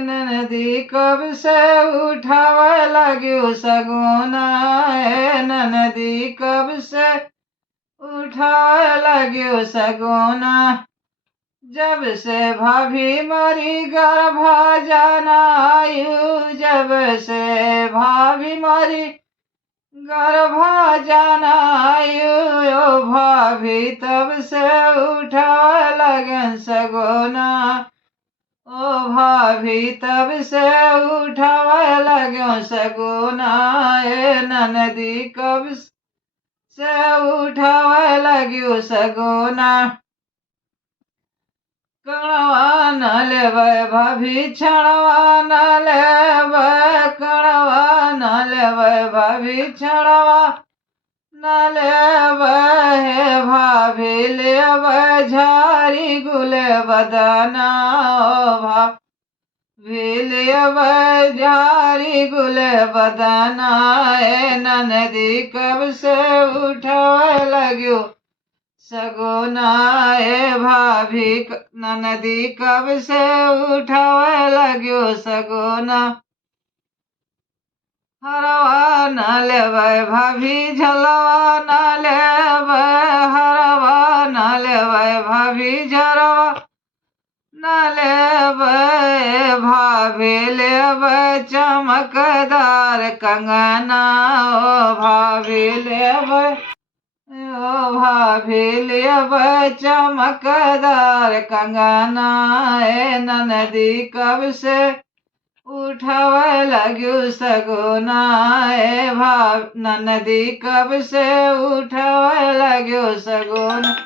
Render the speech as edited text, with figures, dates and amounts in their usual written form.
ननदी कब से उठाव लग्यो सगुना, ननदी कब से उठाव लग्यो सगुना। जब से भाभी मरी गर्भा जनायु, जब से भाभी मरी गर्भा जनायु, ओ भाभी तब से उठाव लगन सगुना, ओ भाभी तब से उठाव लग्यो सगुना। ननदी कब से उठाव लग्यो सगुना। कणवा न लेवै भाभी छणवा न लेवै, कणवा न लेवै भाभी छणवा न लेवै, हे भाभी लेवै झारी गुले बदना, ओ भाभी लेवै झारी गुले बदना। ननदी कब से उठाव लग्यो सगुना, भाभी ननदी कब से उठाव लग्यो सगुना। हरवा न लेवै भाभी झलवा न लेवै, हरवा न लेवै भाभी झरवा न लेवै, भाभी लेवै चमकदार कंगना, ओ भाभी लेवै, ओ भाभी लेवै चमकदार कंगना। ननदी कब से उठाव लग्यो सगुना, ननदी कब से उठाव लग्यो सगुना।